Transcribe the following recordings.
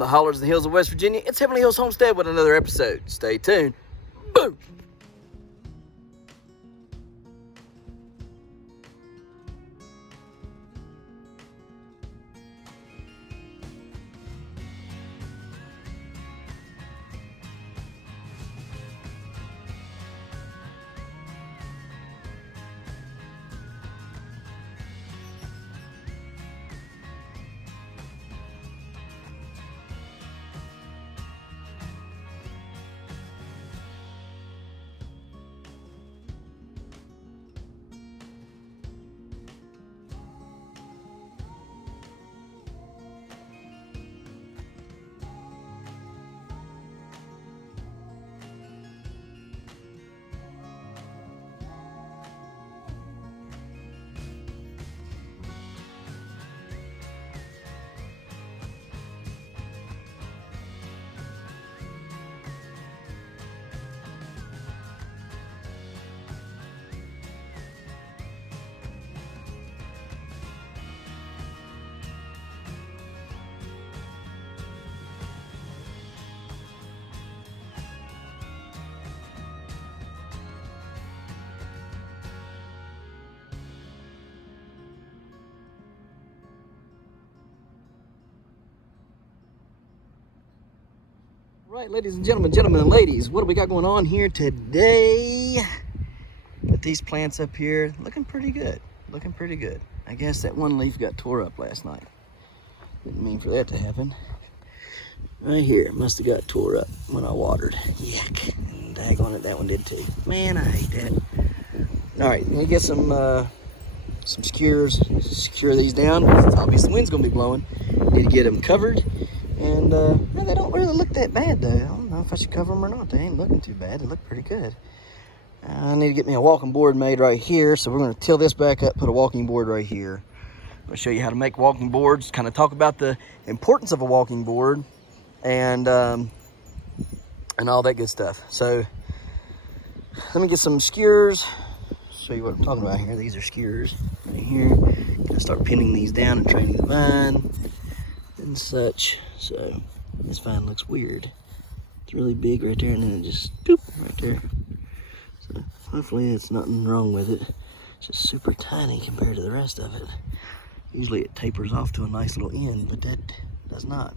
the hollers and hills of West Virginia, it's Heavenly Hills Homestead with another episode. Stay tuned. Boom! Right, ladies and gentlemen and ladies, what do we got going on here today? Got these plants up here looking pretty good, I guess that one leaf got tore up last night. Didn't mean for that to happen. Right here, must have got tore up when I watered. Yuck, and daggone it, that one did too. Man, I hate that. All right, let me get some skewers, secure these down. Obviously the wind's gonna be blowing. Need to get them covered. And they don't really look that bad though. I don't know if I should cover them or not. They ain't looking too bad. They look pretty good. I need to get me a walking board made right here. So we're going to till this back up, put a walking board right here. I'm going to show you how to make walking boards, kind of talk about the importance of a walking board and all that good stuff. So let me get some skewers. Show you what I'm talking about here. These are skewers right here. Gonna start pinning these down and training the vine and such. So this vine looks weird. It's really big right there, and then it just doop right there. So hopefully it's nothing wrong with it. It's just super tiny compared to the rest of it. Usually it tapers off to a nice little end, but that does not.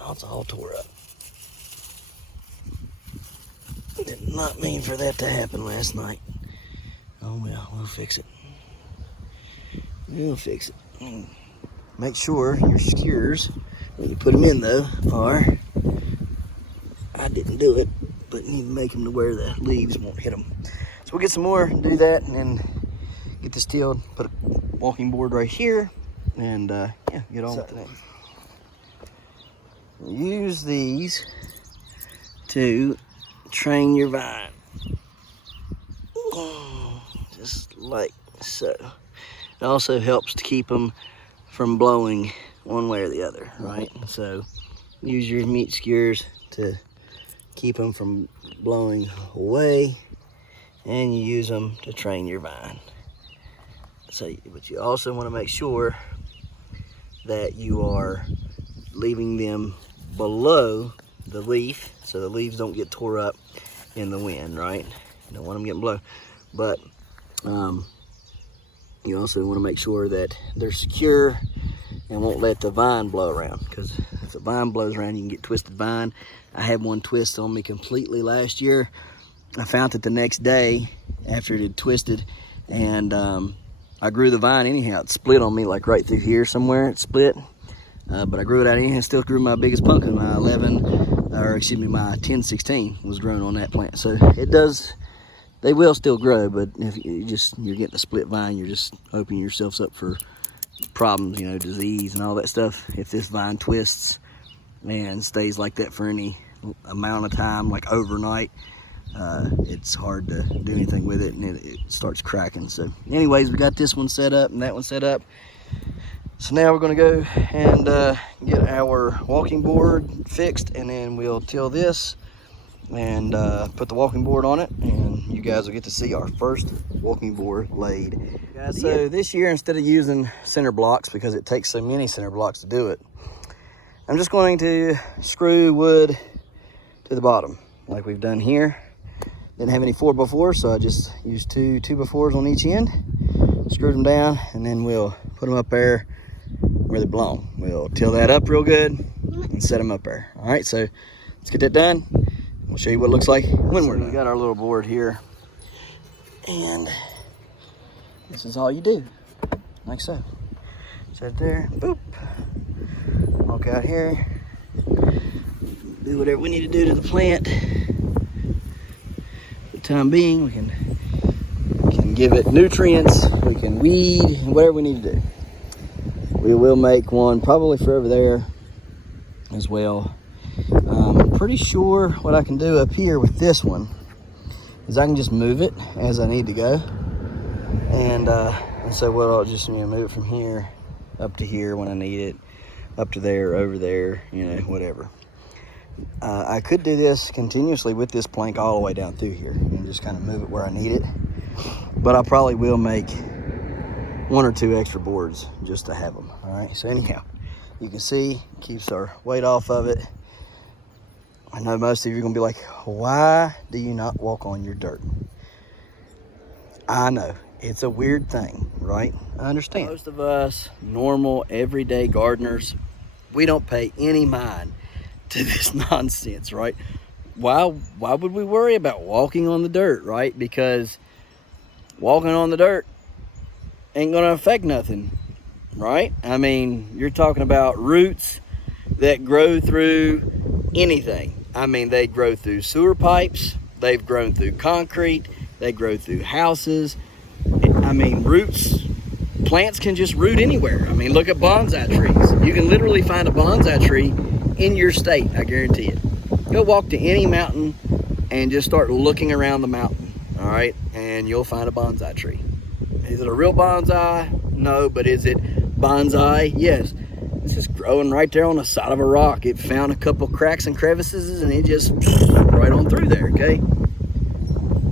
Oh, it's all tore up. Did not mean for that to happen last night. Oh well, we'll fix it. We'll fix it. Make sure your skewers, when you put them in though, I didn't do it, but need to make them to where the leaves won't hit them. So we'll get some more, do that, and then get this tilled, put a walking board right here, and yeah, get on with it. Use these to train your vine. Just like so. It also helps to keep them from blowing one way or the other, right? So use your meat skewers to keep them from blowing away, and you use them to train your vine. So, but you also want to make sure that you are leaving them below the leaf so the leaves don't get tore up in the wind, right? You don't want them getting blown. But you also want to make sure that they're secure and won't let the vine blow around, because if the vine blows around, you can get twisted vine. I had one twist on me completely last year. I found it the next day after it had twisted, and I grew the vine anyhow. It split on me like right through here somewhere. It split, but I grew it out anyhow. Still grew my biggest pumpkin. My 1016 was grown on that plant. So it does. They will still grow, but if you're getting a split vine, you're just opening yourselves up for problems, you know, disease and all that stuff. If this vine twists and stays like that for any amount of time, like overnight, it's hard to do anything with it, and it starts cracking. So anyways, we got this one set up and that one set up. So now we're going to go and get our walking board fixed, and then we'll till this and put the walking board on it, and you guys will get to see our first walking board laid. So this year, instead of using center blocks, because it takes so many center blocks to do it, I'm just going to screw wood to the bottom like we've done here. Didn't have any 4x4, so I just used two 2x4s on each end, screwed them down, and then we'll put them up there where they belong. We'll till that up real good and set them up there. All right, so let's get that done. We'll show you what it looks like when we're done. We got our little board here, and this is all you do, like so. Set it there, boop. Walk out here, do whatever we need to do to the plant. For the time being, we can give it nutrients, we can weed, whatever we need to do. We will make one probably for over there as well. I'm pretty sure what I can do up here with this one is I can just move it as I need to go. And so what I'll just move it from here up to here when I need it, up to there, over there, whatever. I could do this continuously with this plank all the way down through here and just kind of move it where I need it. But I probably will make 1 or 2 extra boards just to have them. All right, so anyhow, you can see, keeps our weight off of it. I know most of you are gonna be like, why do you not walk on your dirt? I know, it's a weird thing, right? I understand. Most of us normal, everyday gardeners, we don't pay any mind to this nonsense, right? Why would we worry about walking on the dirt, right? Because walking on the dirt ain't gonna affect nothing, right? I mean, you're talking about roots that grow through anything. I mean, they grow through sewer pipes, they've grown through concrete, they grow through houses. I mean, plants can just root anywhere. I mean, look at bonsai trees. You can literally find a bonsai tree in your state, I guarantee it. Go walk to any mountain and just start looking around the mountain, all right? And you'll find a bonsai tree. Is it a real bonsai? No, but is it bonsai? Yes. This is growing right there on the side of a rock. It found a couple cracks and crevices and it just right on through there, okay?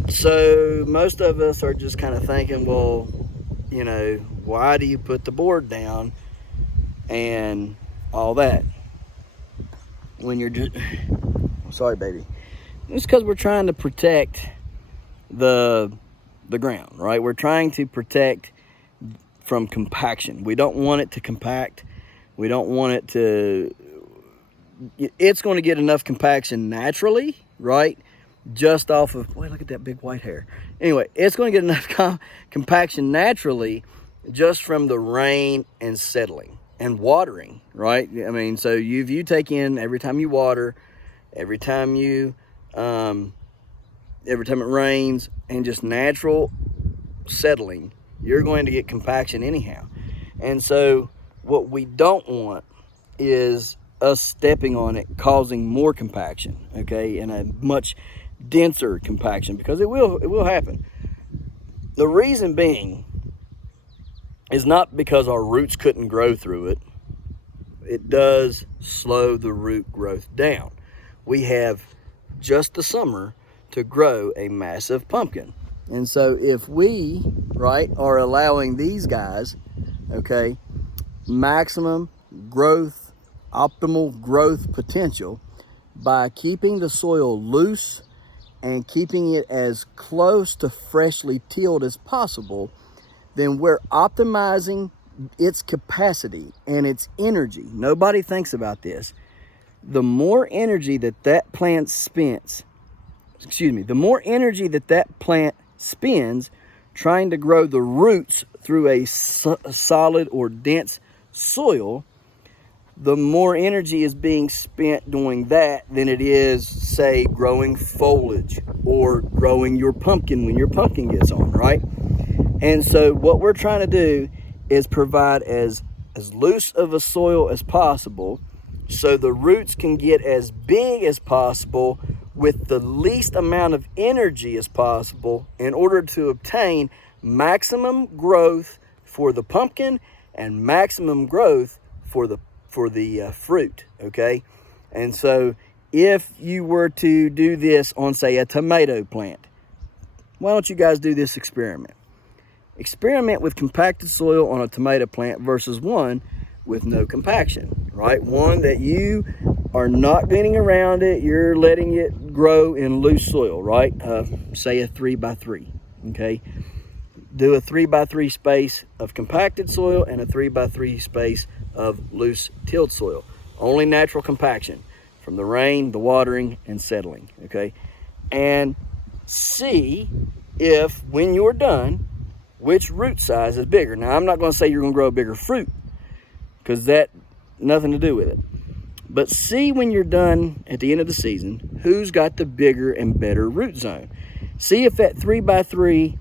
So most of us are just kind of thinking, well, why do you put the board down and all that when you're just, sorry, baby. It's because we're trying to protect the ground, right? We're trying to protect from compaction. We don't want it to compact. We don't want it to, it's going to get enough compaction naturally, right? Just off of, boy, look at that big white hair. Anyway, it's going to get enough compaction naturally just from the rain and settling and watering, right? I mean, so if you take in every time you water, every time it rains, and just natural settling, you're going to get compaction anyhow. And so what we don't want is us stepping on it, causing more compaction, okay, and a much denser compaction, because it will happen. The reason being is not because our roots couldn't grow through it. It does slow the root growth down. We have just the summer to grow a massive pumpkin. And so if we, right, are allowing these guys, okay, maximum growth, optimal growth potential by keeping the soil loose and keeping it as close to freshly tilled as possible, then we're optimizing its capacity and its energy. Nobody thinks about this. The more energy that plant spends, the more energy that plant spends trying to grow the roots through a solid or dense soil, the more energy is being spent doing that than it is, say, growing foliage or growing your pumpkin when your pumpkin gets on, right? And so what we're trying to do is provide as loose of a soil as possible so the roots can get as big as possible with the least amount of energy as possible in order to obtain maximum growth for the pumpkin and maximum growth for the fruit, okay? And so if you were to do this on, say, a tomato plant, why don't you guys do this experiment? Experiment with compacted soil on a tomato plant versus one with no compaction, right? One that you are not getting around it. You're letting it grow in loose soil, right? Say a 3x3, okay? Do a 3x3 space of compacted soil and a 3x3 space of loose tilled soil. Only natural compaction from the rain, the watering, and settling, okay? And see if, when you're done, which root size is bigger. Now, I'm not going to say you're going to grow a bigger fruit, because that nothing to do with it. But see when you're done at the end of the season, who's got the bigger and better root zone. See if that 3x3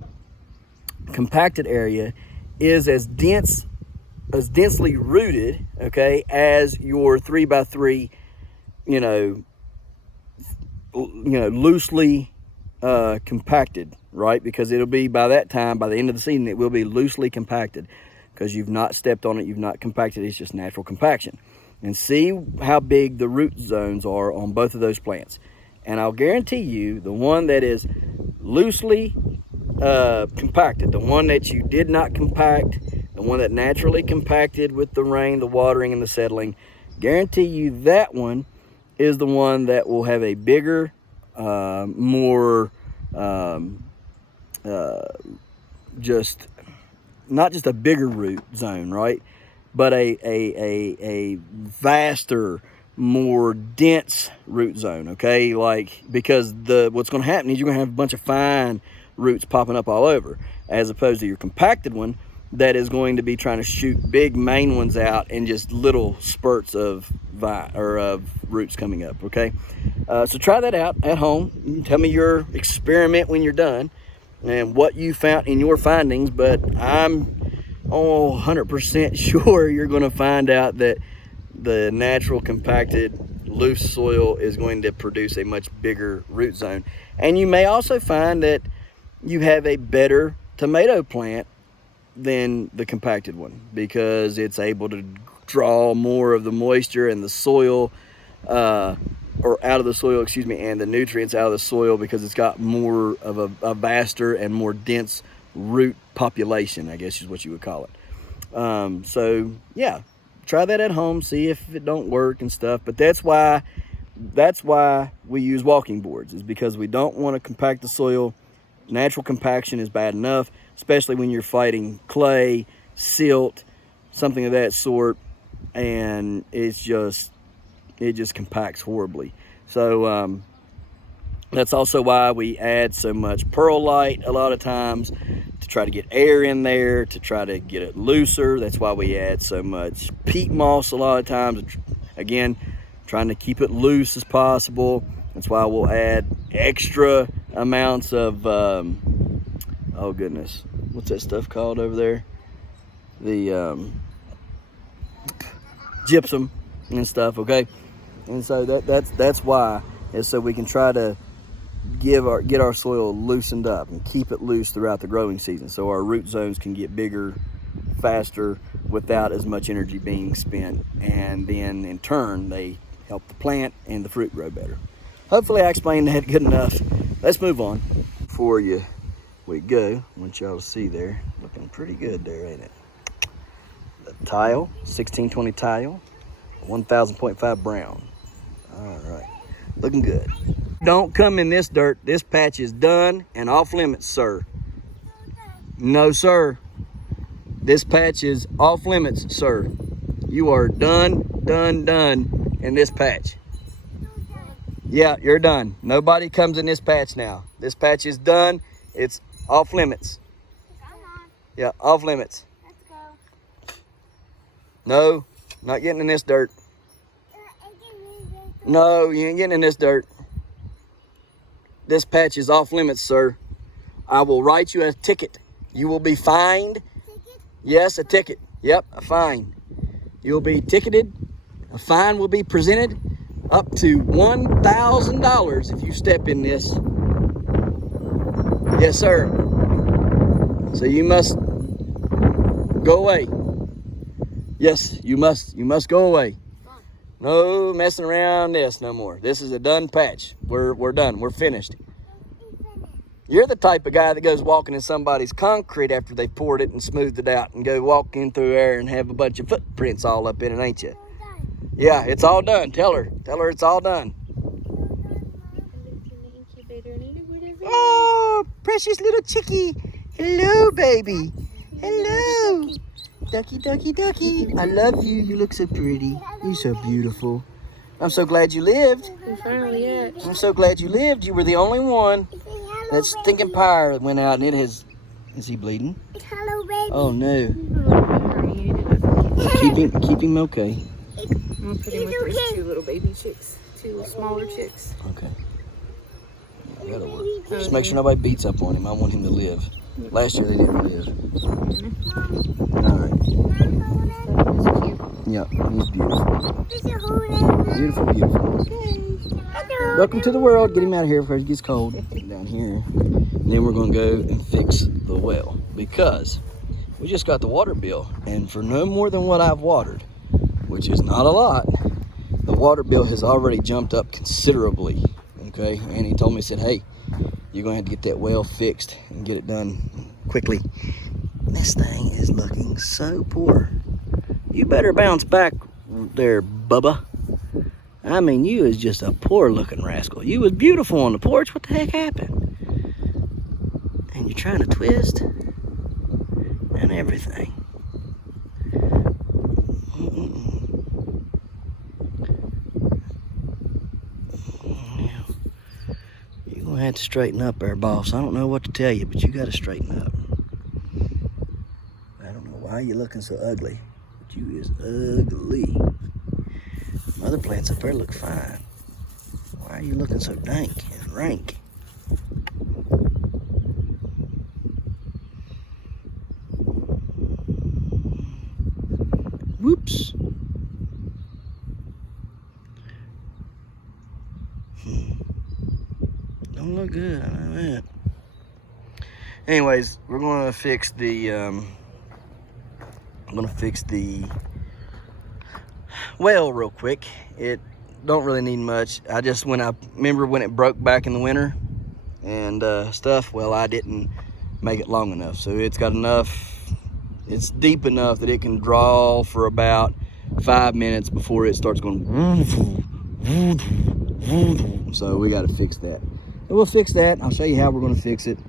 compacted area is as densely rooted, okay, as your 3x3, loosely compacted, right? Because it'll be, by that time, by the end of the season, it will be loosely compacted, because you've not stepped on it, you've not compacted it, it's just natural compaction. And see how big the root zones are on both of those plants. And I'll guarantee you, the one that is loosely compacted, the one that you did not compact, the one that naturally compacted with the rain, the watering, and the settling, guarantee you that one is the one that will have a bigger, more, just not just a bigger root zone, right? But a vaster, more dense root zone, okay? Like, because what's going to happen is you're going to have a bunch of fine roots popping up all over, as opposed to your compacted one that is going to be trying to shoot big main ones out and just little spurts of roots coming up, okay? So try that out at home. Tell me your experiment when you're done and what you found in your findings, but I'm 100% sure you're going to find out that the natural compacted loose soil is going to produce a much bigger root zone. And you may also find that you have a better tomato plant than the compacted one, because it's able to draw more of the moisture and the soil, or out of the soil, excuse me, and the nutrients out of the soil, because it's got more of a vaster and more dense root population, I guess is what you would call it. So yeah, try that at home, see if it don't work and stuff. But that's why we use walking boards, is because we don't want to compact the soil. Natural compaction is bad enough, especially when you're fighting clay, silt, something of that sort, and it just compacts horribly. So that's also why we add so much perlite a lot of times, to try to get air in there, to try to get it looser. That's why we add so much peat moss a lot of times, again, trying to keep it loose as possible. That's why we'll add extra amounts of oh goodness, what's that stuff called over there? The gypsum and stuff, okay? And so that's why, is so we can try to get our soil loosened up and keep it loose throughout the growing season, so our root zones can get bigger faster without as much energy being spent, and then in turn they help the plant and the fruit grow better. Hopefully I explained that good enough. Let's move on. Before we go, I want y'all to see there, looking pretty good there, ain't it? The tile, 1620 tile, 1000.5 brown. All right, looking good. Don't come in this dirt. This patch is done and off limits, sir. No, sir. This patch is off limits, sir. You are done in this patch. Yeah, you're done. Nobody comes in this patch now. This patch is done. It's off limits. Come on. Yeah, off limits. Let's go. No, not getting in this dirt. No, you ain't getting in this dirt. This patch is off limits, sir. I will write you a ticket. You will be fined. Ticket? Yes, a ticket. Yep, a fine. You'll be ticketed. A fine will be presented up to $1,000 if you step in this. Yes, sir. So you must go away. Yes, you must go away. No messing around this no more. This is a done patch. We're done. We're finished. You're the type of guy that goes walking in somebody's concrete after they poured it and smoothed it out, and go walk in through there and have a bunch of footprints all up in it, ain't you? Yeah, it's all done. Tell her it's all done. Oh, precious little chickie. Hello, baby. Hello. Ducky, ducky, ducky. I love you. You look so pretty. You're so beautiful. I'm so glad you lived. We finally at. I'm so glad you lived. You were the only one. That stinking pyre went out and it has... Is he bleeding? Hello, baby. Oh, no. Keep him okay. I'm gonna put him with those two little baby chicks. Two smaller chicks. Okay. Yeah, that'll work. Just make sure nobody beats up on him. I want him to live. Last year they didn't live. All right. Yeah, he's beautiful. Beautiful, beautiful. Welcome to the world. Get him out of here before it gets cold. Down here. And then we're going to go and fix the well because we just got the water bill. And for no more than what I've watered, which is not a lot, the water bill has already jumped up considerably. Okay, and he told me, he said, hey, you're going to have to get that well fixed and get it done quickly. This thing is looking so poor. You better bounce back there, Bubba. I mean, you is just a poor looking rascal. You was beautiful on the porch. What the heck happened? And you're trying to twist and everything. Yeah. You're going to have to straighten up there, boss. I don't know what to tell you, but you got to straighten up. I don't know why you're looking so ugly, but you is ugly. Other plants up there look fine. Why are you looking so dank and rank? Whoops. Don't look good, I know that. Anyways, we're gonna fix the well real quick. It don't really need much. I remember when it broke back in the winter and stuff, well, I didn't make it long enough. So it's got enough, it's deep enough that it can draw for about 5 minutes before it starts going. So we got to fix that. And we'll fix that. I'll show you how we're going to fix it.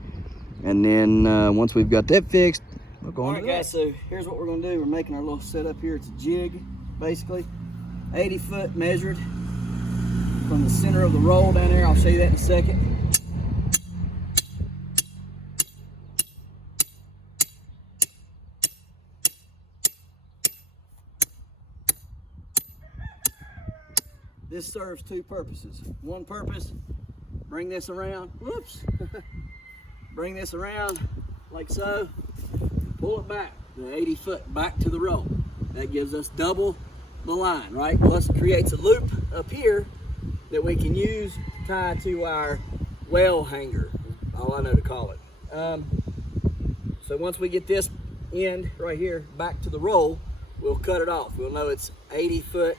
And then once we've got that fixed, we're going to. All right, guys, so here's what we're going to do. We're making our little setup here. It's a jig, basically. 80 foot measured from the center of the roll down there. I'll show you that in a second. This serves two purposes. One purpose, bring this around, whoops, bring this around like so, pull it back, the 80 foot back to the roll. That gives us double the line, right? Plus it creates a loop up here that we can use to tie to our well hanger, all I know to call it. So once we get this end right here back to the roll, we'll cut it off. We'll know it's 80 foot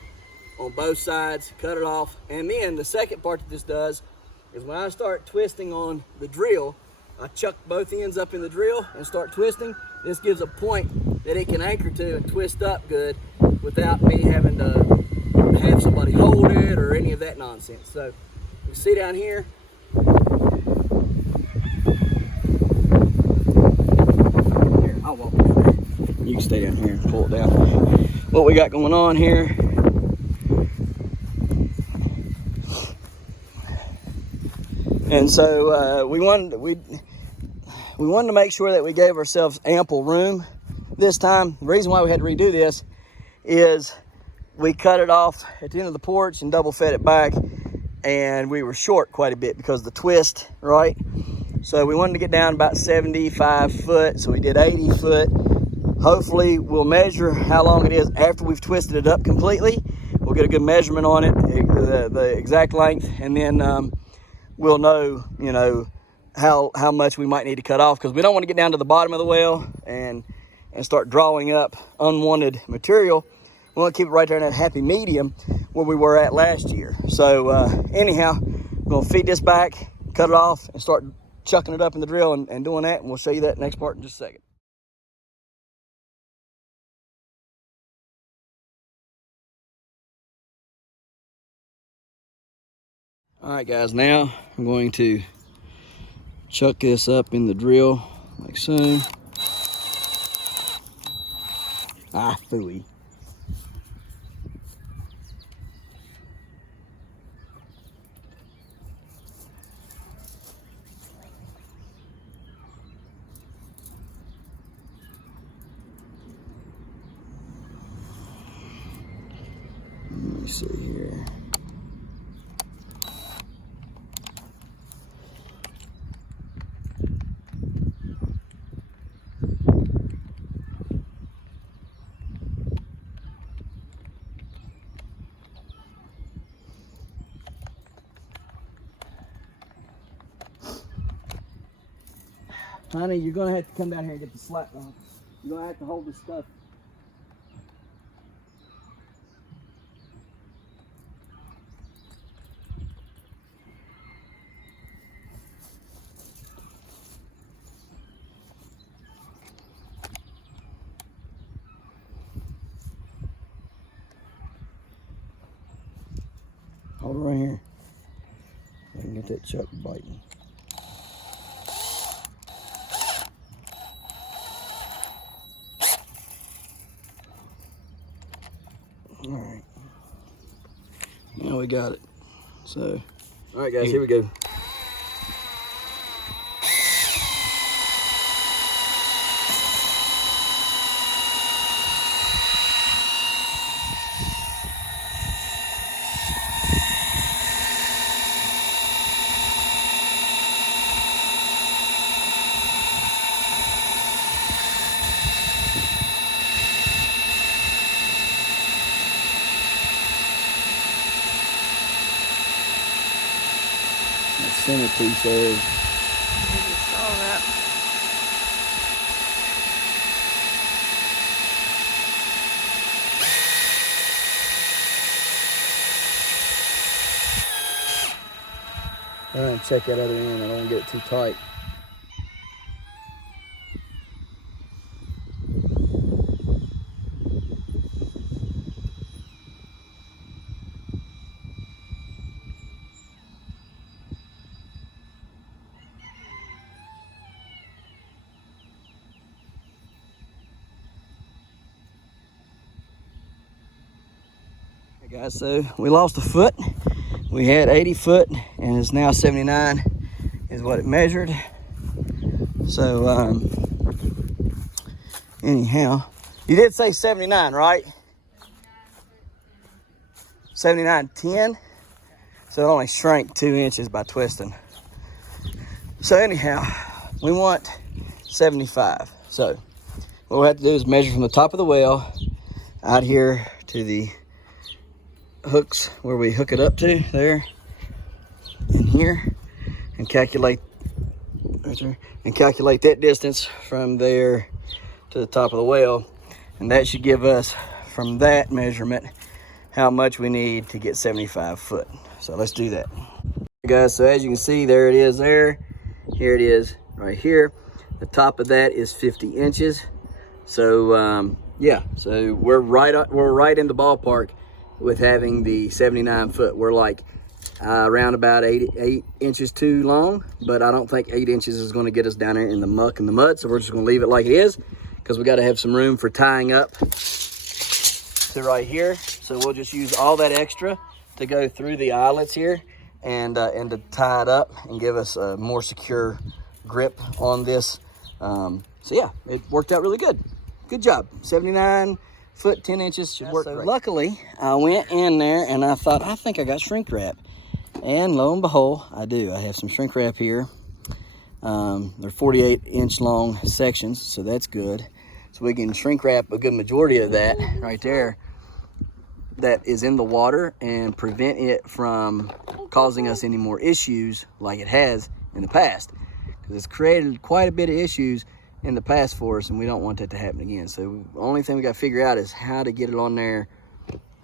on both sides, cut it off. And then the second part that this does is when I start twisting on the drill, I chuck both ends up in the drill and start twisting. This gives a point that it can anchor to and twist up good without me having to have somebody hold it or any of that nonsense. So you see down here, I'll walk down there. You can stay down here and pull it down. What we got going on here, and so we wanted to make sure that we gave ourselves ample room this time. The reason why we had to redo this is we cut it off at the end of the porch and double fed it back, and we were short quite a bit because of the twist, right? So we wanted to get down about 75 foot, so we did 80 foot. Hopefully we'll measure how long it is after we've twisted it up completely. We'll get a good measurement on it, the exact length, and then we'll know, how much we might need to cut off, because we don't want to get down to the bottom of the well and start drawing up unwanted material. We want to keep it right there in that happy medium where we were at last year. So anyhow, we're going to feed this back, cut it off, and start chucking it up in the drill and doing that, and we'll show you that next part in just a second. All right, guys, now I'm going to chuck this up in the drill like so. Ah, phooey. Let me see here. Honey, you're gonna have to come down here and get the slap on. You're gonna have to hold this stuff. Hold it right here. I can get that chuck biting. All right. Now we got it. So, all right, guys, here we go. Centerpiece there. All that. All right, check that other end. I don't want to get it too tight. Hey guys, so we lost a foot. We had 80 foot and it's now 79 is what it measured. So anyhow, you did say 79, right? 79.10. So it only shrank 2 inches by twisting. So anyhow, we want 75. So what we have to do is measure from the top of the well out here to the hooks where we hook it up to there and here, and calculate right there, and calculate that distance from there to the top of the well, and that should give us from that measurement how much we need to get 75 foot. So let's do that, guys. So as you can see, there it is there, here it is right here. The top of that is 50 inches. So yeah, so we're right in the ballpark with having the 79 foot. We're like around about 8 inches too long, but I don't think 8 inches is going to get us down there in the muck and the mud. So we're just going to leave it like it is, because we got to have some room for tying up to right here. So we'll just use all that extra to go through the eyelets here and to tie it up and give us a more secure grip on this. So yeah, it worked out really good. Good job. 79 foot 10 inches should work. So great. Luckily, I went in there and I thought, I think I got shrink wrap, and lo and behold, I do. I have some shrink wrap here. They're 48-inch long sections, so that's good. So we can shrink wrap a good majority of that right there that is in the water and prevent it from causing us any more issues like it has in the past, because it's created quite a bit of issues in the past for us, and we don't want that to happen again. So the only thing we got to figure out is how to get it on there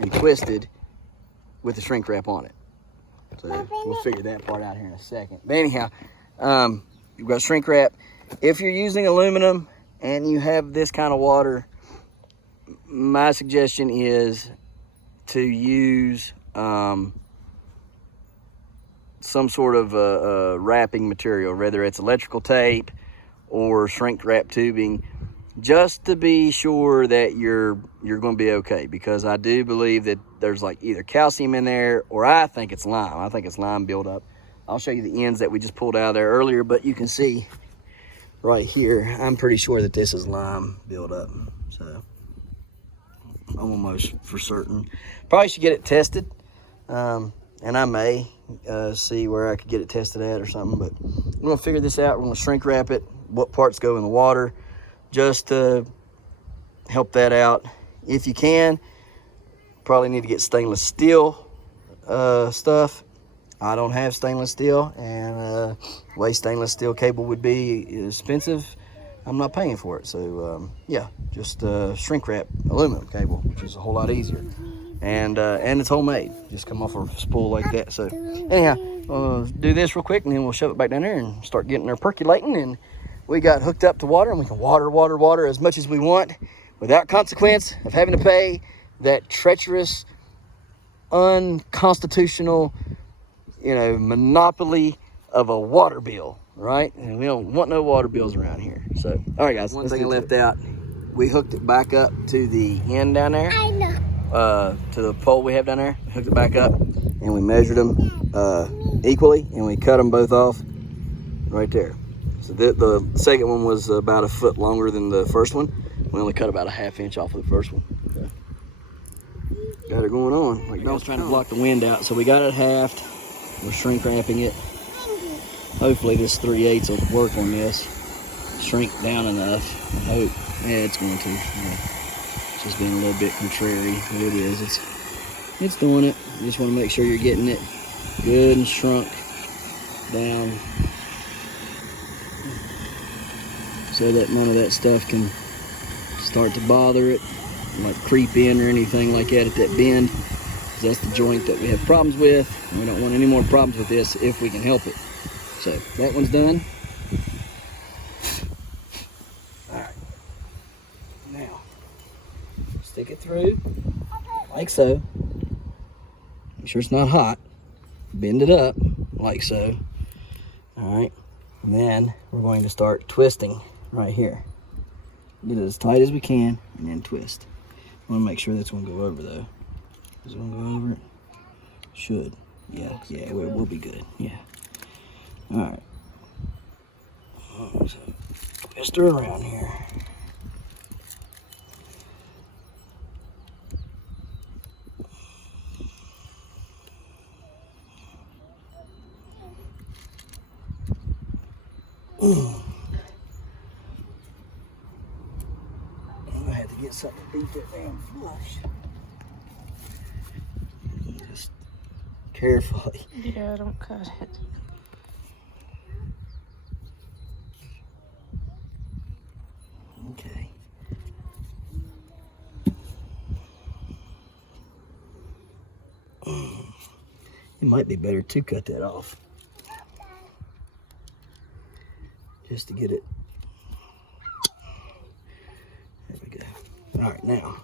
and twisted with the shrink wrap on it. So we'll figure that part out here in a second. But anyhow, you've got shrink wrap. If you're using aluminum and you have this kind of water, my suggestion is to use some sort of wrapping material, whether it's electrical tape or shrink wrap tubing, just to be sure that you're going to be okay, because I do believe that there's like either calcium in there, or I think it's lime. I think it's lime buildup. I'll show you the ends that we just pulled out of there earlier, but you can see right here, I'm pretty sure that this is lime buildup. So I'm almost for certain. Probably should get it tested, and I may see where I could get it tested at or something, but we're gonna figure this out. We're gonna shrink wrap it, what parts go in the water, just to help that out. If you can, probably need to get stainless steel stuff. I don't have stainless steel, and the way stainless steel cable would be expensive, I'm not paying for it. So yeah, just shrink wrap aluminum cable, which is a whole lot easier, and it's homemade, just come off a spool like that. So anyhow, do this real quick, and then we'll shove it back down there and start getting her percolating. And we got hooked up to water, and we can water as much as we want without consequence of having to pay that treacherous, unconstitutional, monopoly of a water bill, right? And we don't want no water bills around here. So, all right, guys. One thing I left out, we hooked it back up to the end down there. I know. To the pole we have down there. We hooked it back up, and we measured them equally, and we cut them both off right there. So the second one was about 1 foot longer than the first one. We only cut about a 1/2 inch off of the first one. Okay. Got it going on. Like I was trying to block the wind out, so we got it halved. We're shrink wrapping it. Hopefully this 3/8 will work on this. Shrink down enough. I hope. Yeah, it's going to. Yeah. It's just being a little bit contrary, but it is. It's doing it. You just want to make sure you're getting it good and shrunk down, so that none of that stuff can start to bother it, like creep in or anything like that at that bend. That's the joint that we have problems with, and we don't want any more problems with this if we can help it. So that one's done. All right, now stick it through like so. Make sure it's not hot. Bend it up like so. All right, and then we're going to start twisting right here. Get it as tight as we can, and then twist. I want to make sure that's going to go over though. Is it gonna go over it? Should. Yeah, we'll be good. Yeah. Alright. So, twist her around here. I had to get something to beat that damn flush. Just carefully. Yeah, don't cut it. Okay. It might be better to cut that off, just to get it. There we go. All right, now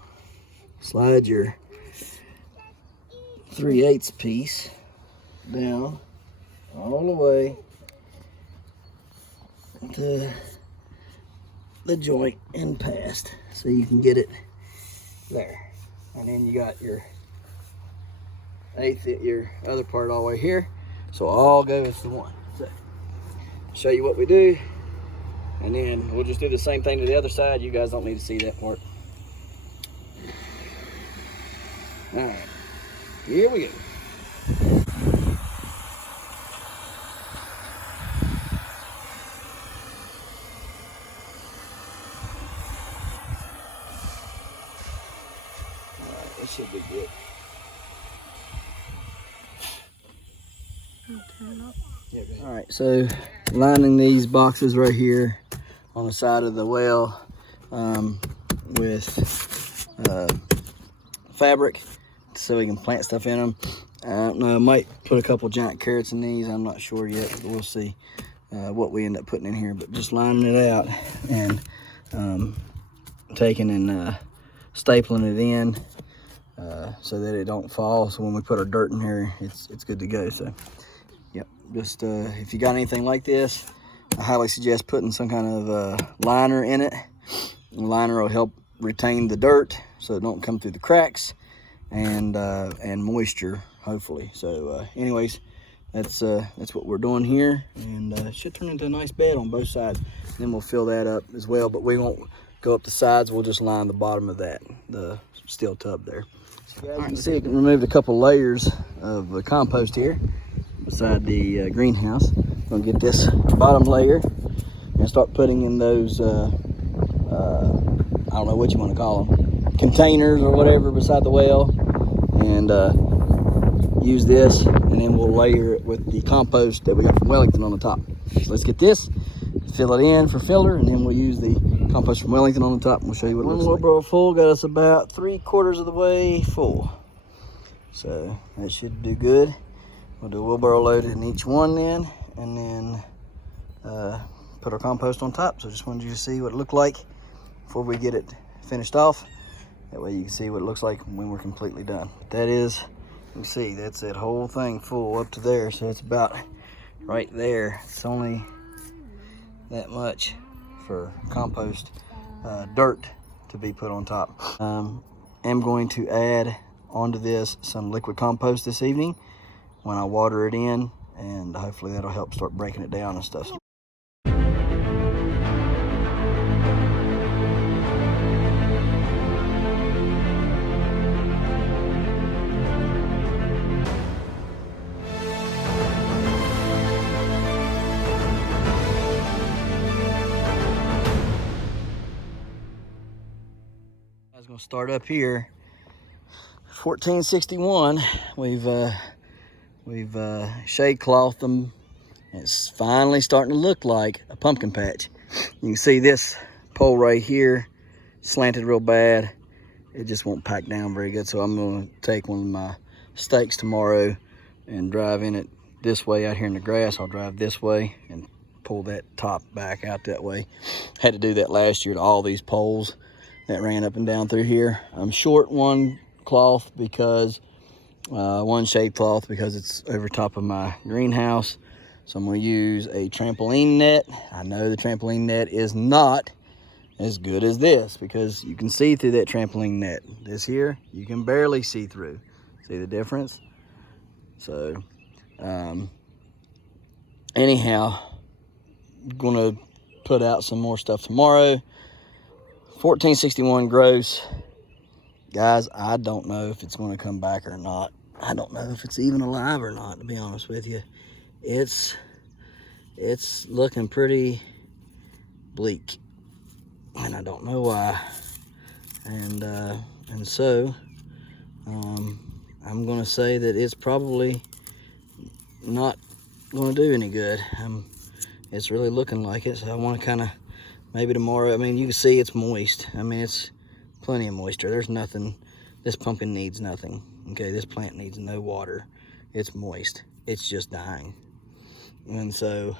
slide your 3/8 piece down all the way to the joint and past, so you can get it there. And then you got your your other part all the way here, so all goes to one. So show you what we do, and then we'll just do the same thing to the other side. You guys don't need to see that part. All right, here we go. All right, this should be good. All right, so lining these boxes right here on the side of the well with fabric, so we can plant stuff in them. I don't know, I might put a couple giant carrots in these. I'm not sure yet, but we'll see what we end up putting in here. But just lining it out and taking and stapling it in so that it don't fall. So when we put our dirt in here, it's good to go. So Yep, just if you got anything like this, I highly suggest putting some kind of liner in it. The liner will help retain the dirt so it don't come through the cracks, and moisture, hopefully. So anyways, that's what we're doing here, and it should turn into a nice bed on both sides. Then we'll fill that up as well, but we won't go up the sides. We'll just line the bottom of that, the steel tub there. So guys, you can see I can remove a couple layers of compost here beside the greenhouse. I'm gonna get this bottom layer and start putting in those I don't know what you want to call them, containers or whatever beside the well, and use this, and then we'll layer it with the compost that we got from Wellington on the top. So let's get this, fill it in for filler, and then we'll use the compost from Wellington on the top, and we'll show you what it looks like. One wheelbarrow full got us about 3/4 of the way full, so that should do good. We'll do a wheelbarrow load in each one then, and then put our compost on top. So just wanted you to see what it looked like before we get it finished off. That way you can see what it looks like when we're completely done. That is, you see, that's that whole thing full up to there. So it's about right there. It's only that much for compost dirt to be put on top. I'm going to add onto this some liquid compost this evening when I water it in, and hopefully that'll help start breaking it down and stuff. I was gonna start up here. 1461. We've shade clothed them. It's finally starting to look like a pumpkin patch. You can see this pole right here slanted real bad. It just won't pack down very good. So I'm gonna take one of my stakes tomorrow and drive in it this way out here in the grass. I'll drive this way and pull that top back out that way. Had to do that last year to all these poles that ran up and down through here. I'm short one cloth because one shade cloth because it's over top of my greenhouse. So I'm going to use a trampoline net. I know the trampoline net is not as good as this because you can see through that trampoline net. This here, you can barely see through. See the difference? So anyhow, I'm going to put out some more stuff tomorrow. 1461 gross. Guys, I don't know if it's going to come back or not. I don't know if it's even alive or not, to be honest with you. It's looking pretty bleak, and I don't know why. And so I'm going to say that it's probably not going to do any good. It's really looking like it, so I want to kind of maybe tomorrow. I mean, you can see it's moist. I mean, it's plenty of moisture. There's nothing. This pumpkin needs nothing. Okay, this plant needs no water. It's moist. It's just dying. And so,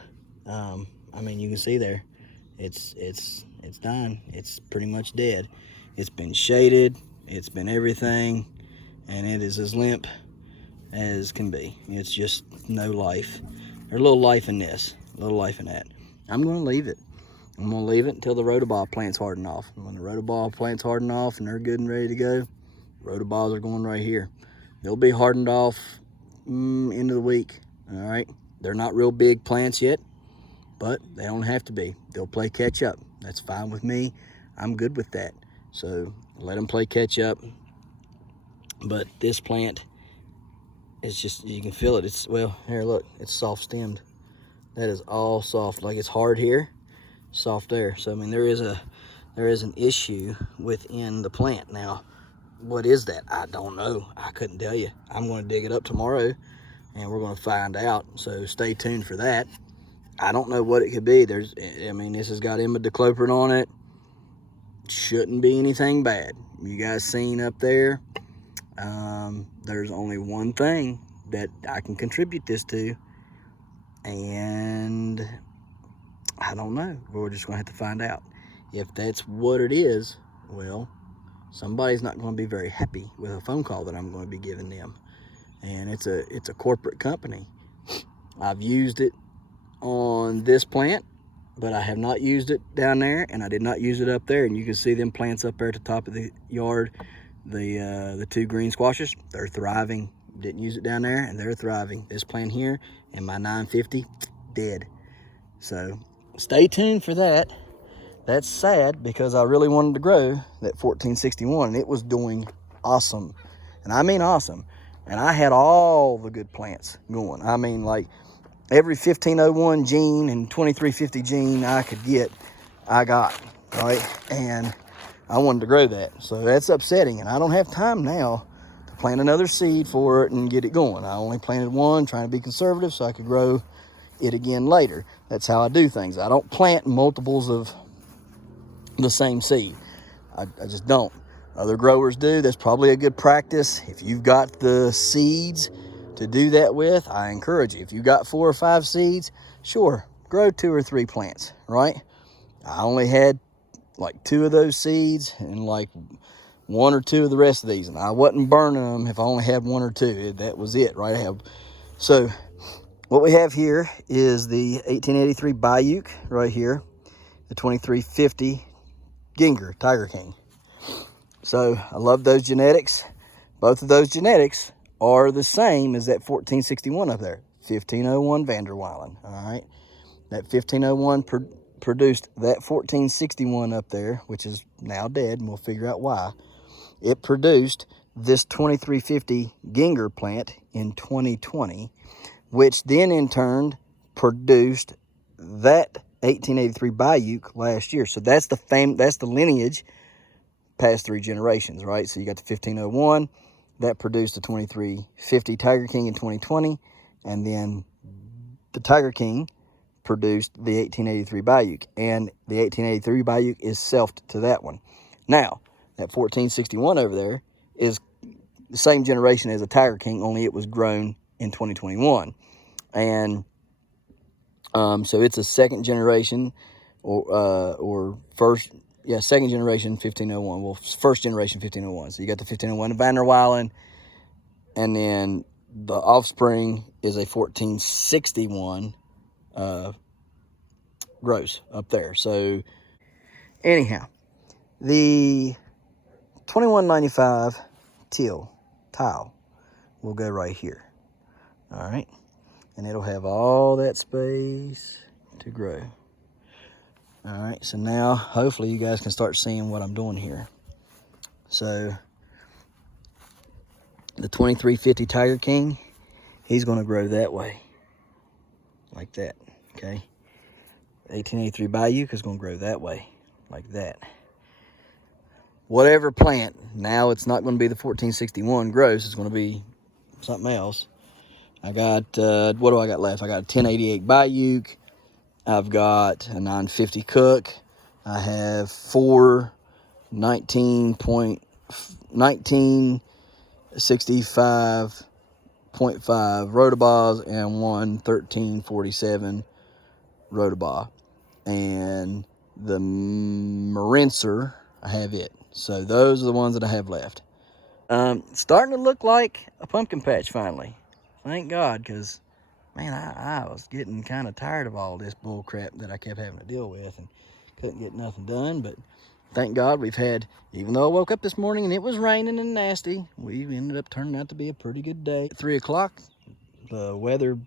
I mean, you can see there, it's dying. It's pretty much dead. It's been shaded. It's been everything, and it is as limp as can be. It's just no life. There's a little life in this, a little life in that. I'm going to leave it. I'm going to leave it until the rhodoball plants harden off. And when the rhodoball plants harden off and they're good and ready to go, rhodoballs are going right here. They'll be hardened off end of the week, all right? They're not real big plants yet, but they don't have to be. They'll play catch up. That's fine with me. I'm good with that. So let them play catch up. But this plant is just, you can feel it. It's, well, here, look, it's soft stemmed. That is all soft. Like, it's hard here, soft there. So I mean, there is an issue within the plant. Now, what is that? I don't know. I couldn't tell you. I'm going to dig it up tomorrow and we're going to find out. So stay tuned for that. I don't know what it could be. I mean, this has got imidacloprid on it. Shouldn't be anything bad. You guys seen up there? There's only one thing that I can contribute this to, and I don't know. We're just going to have to find out. If that's what it is, well, somebody's not going to be very happy with a phone call that I'm going to be giving them. And it's a corporate company. I've used it on this plant, but I have not used it down there, and I did not use it up there. And you can see them plants up there at the top of the yard, the two green squashes. They're thriving. Didn't use it down there, and they're thriving. This plant here and my 950, dead. So stay tuned for that. That's sad because I really wanted to grow that 1461, and it was doing awesome. And I mean awesome. And I had all the good plants going. I mean, like every 1501 gene and 2350 gene I could get, I got, right? And I wanted to grow that. So that's upsetting. And I don't have time now to plant another seed for it and get it going. I only planted one, trying to be conservative so I could grow it again later. That's how I do things. I don't plant multiples of the same seed. I just don't. Other growers do. That's probably a good practice. If you've got the seeds to do that with, I encourage you. If you got 4 or 5 seeds, sure, grow 2 or 3 plants, right? I only had like 2 of those seeds and like 1 or 2 of the rest of these, and I wasn't burning them if I only had 1 or 2. That was it, right? So what we have here is the 1883 Bayuk right here, the 2350 Ginger Tiger King. So I love those genetics. Both of those genetics are the same as that 1461 up there, 1501 Vanderweilen. All right, that 1501 produced that 1461 up there, which is now dead, and we'll figure out why. It produced this 2350 Ginger plant in 2020, which then in turn produced that 1883 Bayuk last year. So that's the lineage past 3 generations, right? So you got the 1501 that produced the 2350 Tiger King in 2020, and then the Tiger King produced the 1883 Bayuk, and the 1883 Bayuk is selfed to that one. Now that 1461 over there is the same generation as a Tiger King, only it was grown in 2021, and so it's a second generation, or first, second generation 1501. Well, first generation 1501. So you got the 1501 Vanderweilen, and then the offspring is a 1461 gross up there. So anyhow, the 2195 tile will go right here. All right. And it'll have all that space to grow. All right, so now hopefully you guys can start seeing what I'm doing here. So the 2350 Tiger King, he's going to grow that way, like that, okay? 1883 Bayuk is going to grow that way, like that. Whatever plant, now it's not going to be the 1461 gross, it's going to be something else. I got, what do I got left? I got a 1088 Bayuk. I've got a 950 Cook. I have 4 1965.5 Rotabas and 1 1347 Rotaba. And the Marincer, I have it. So those are the ones that I have left. Starting to look like a pumpkin patch finally. Thank God, because, man, I was getting kind of tired of all this bull crap that I kept having to deal with and couldn't get nothing done. But thank God we've had, even though I woke up this morning and it was raining and nasty, we ended up turning out to be a pretty good day. At 3 o'clock, the weather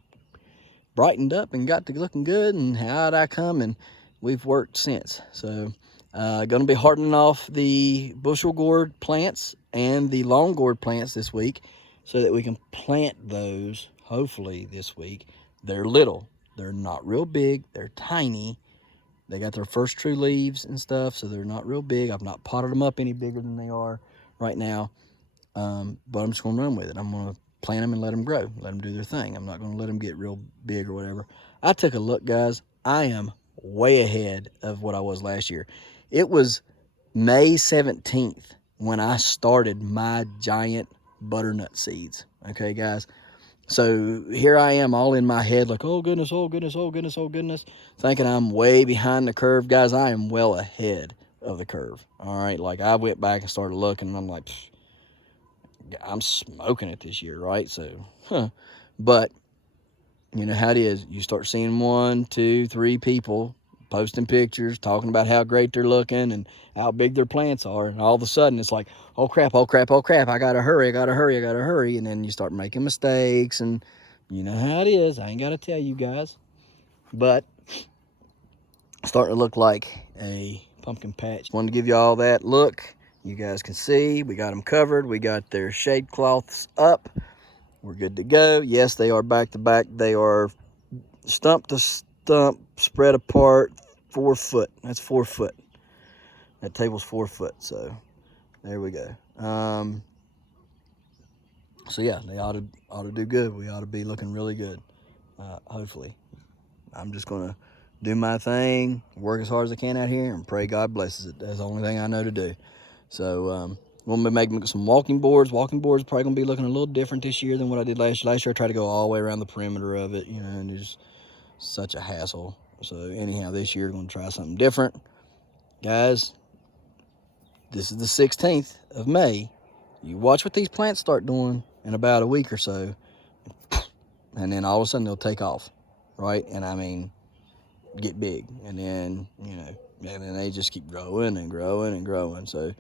brightened up and got to looking good, and out I come, and we've worked since. So going to be hardening off the bushel gourd plants and the long gourd plants this week, so that we can plant those hopefully this week. They're little, they're not real big, they're tiny. They got their first true leaves and stuff, so they're not real big. I've not potted them up any bigger than they are right now, but I'm just going to run with it. I'm going to plant them and let them grow, let them do their thing. I'm not going to let them get real big or whatever. I took a look, guys. I am way ahead of what I was last year. It was May 17th when I started my giant butternut seeds. Okay, guys. So here I am all in my head like, oh goodness, oh goodness, oh goodness, oh goodness, thinking I'm way behind the curve. Guys, I am well ahead of the curve. All right, like I went back and started looking, and I'm like, I'm smoking it this year, right? So, but you know how it is. You start seeing 1, 2, 3 people posting pictures, talking about how great they're looking and how big their plants are. And all of a sudden it's like, oh crap, oh crap, oh crap. I gotta hurry, I gotta hurry, I gotta hurry. And then you start making mistakes, and you know how it is. I ain't gotta tell you guys. But it's starting to look like a pumpkin patch. Wanted to give you all that look. You guys can see we got them covered. We got their shade cloths up. We're good to go. Yes, they are back to back. They are stump to stump, spread apart, 4 foot. That's 4 foot. That table's 4 foot. So there we go. So yeah, they ought to do good. We ought to be looking really good. Hopefully, I'm just gonna do my thing, work as hard as I can out here, and pray God blesses it. That's the only thing I know to do. So we'll be making some walking boards. Walking boards are probably gonna be looking a little different this year than what I did last year. Last year I tried to go all the way around the perimeter of it, you know, and it's such a hassle. So anyhow, this year I'm gonna try something different. Guys, this is the 16th of May. You watch what these plants start doing in about a week or so, and then all of a sudden they'll take off, right? And I mean, get big, and then, you know, and then they just keep growing and growing and growing. So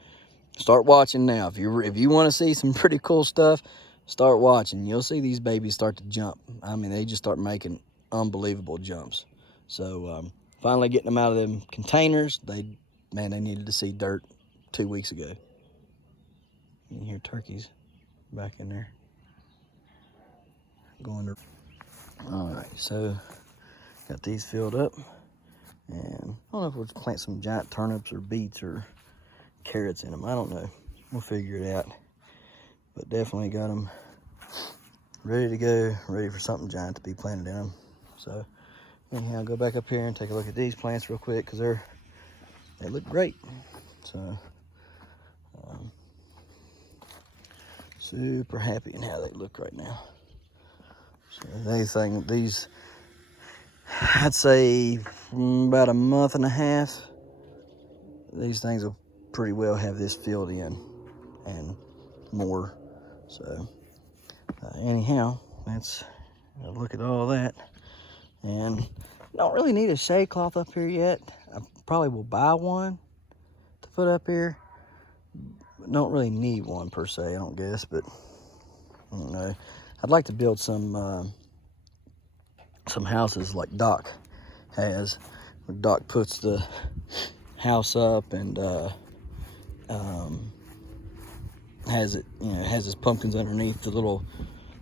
start watching now. If you want to see some pretty cool stuff, start watching. You'll see these babies start to jump. I mean, they just start making unbelievable jumps. So finally getting them out of them containers. They needed to see dirt 2 weeks ago. You can hear turkeys back in there going to. All right, so got these filled up, and I don't know if we'll plant some giant turnips or beets or carrots in them. I don't know. We'll figure it out. But definitely got them ready to go, ready for something giant to be planted in them. So anyhow, I'll go back up here and take a look at these plants real quick, because they look great. So super happy in how they look right now. So these, I'd say about a month and a half, these things will pretty well have this filled in and more. So anyhow, let's look at all that. And don't really need a shade cloth up here yet. I probably will buy one to put up here. Don't really need one per se, I don't guess, but I don't know. I'd like to build some houses like Doc has, where Doc puts the house up and has it, you know, has his pumpkins underneath the little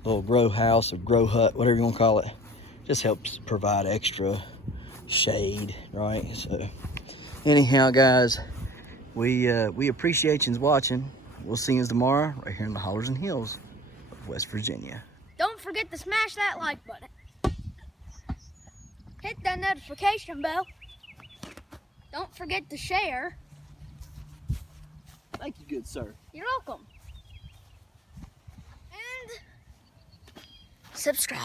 grow house or grow hut, whatever you want to call it. Just helps provide extra shade, right? So anyhow, guys, we appreciate you watching. We'll see you tomorrow right here in the Hollers and Hills of West Virginia. Don't forget to smash that like button. Hit that notification bell. Don't forget to share. Thank you, good sir. You're welcome. And subscribe.